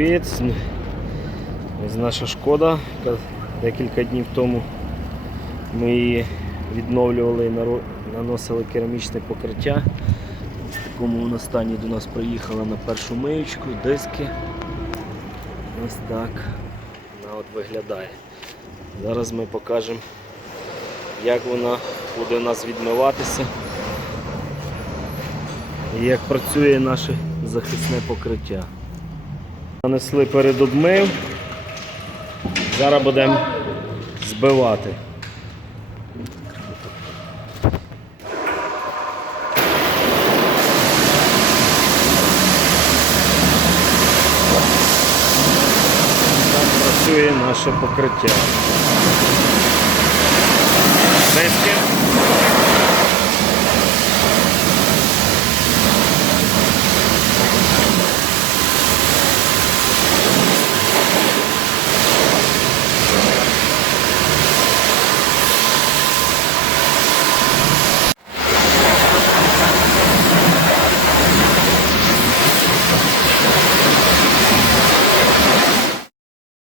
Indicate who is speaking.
Speaker 1: привіт! Наша шкода. Декілька днів тому ми її відновлювали і наносили керамічне покриття. В такому вона стані до нас приїхала на першу миючку, диски. Ось так вона от виглядає. Зараз ми покажемо, як вона буде у нас відмиватися і як працює наше захисне покриття. Нанесли перед обмив. Зараз будемо збивати. Наше покриття. Диски.